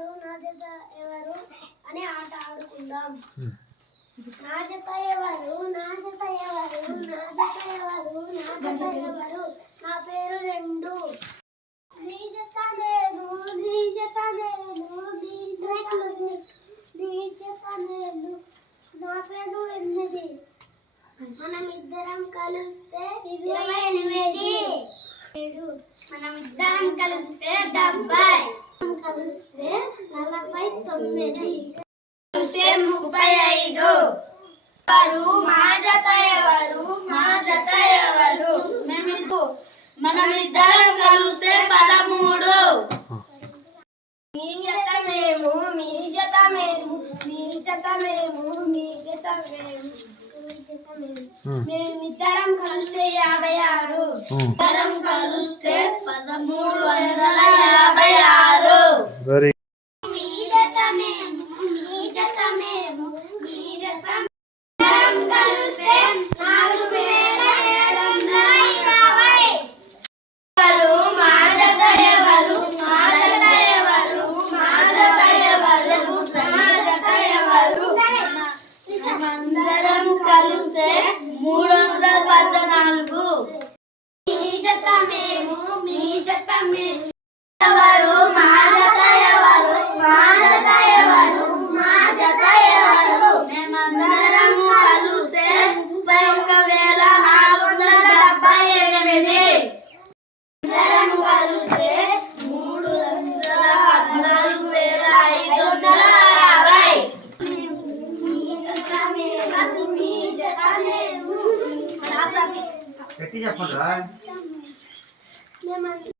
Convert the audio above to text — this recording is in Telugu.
ఎవరు నా జత ఎవరు అని ఆట ఆడుకుందాం. నా జత ఎవరు నా జత ఎవరు నా జత ఎవరు నా జత ఎవరు? నా పేరు రెండు. నీ జత నేను నీ జత నేను నీ జత నేను, నీ జత నేను. నా పేరు ఎనిమిది. మనం ఇద్దరం కలిస్తే ఇరవై ఎనిమిది. ఏడు మనం ఇద్దరం కలిస్తే డెబ్బై. తొమ్మిది ముప్పై ఐదు ఎవరు మా జత ఎవరు మా జత ఎవరు మేము మనం ఇద్దరం కలిస్తే పదమూడు. మీ జత మేము మీ జత మేము మీ జత మేము మీ జత మేము మేమిద్దరం కలిస్తే యాభై ఆరు ఇద్దరం కలిస్తే పదమూడు వందల యాభై ఆరు మూడు వందల పద్నాలుగు. మీ జత మేము మీ జత మేము. మేము మీ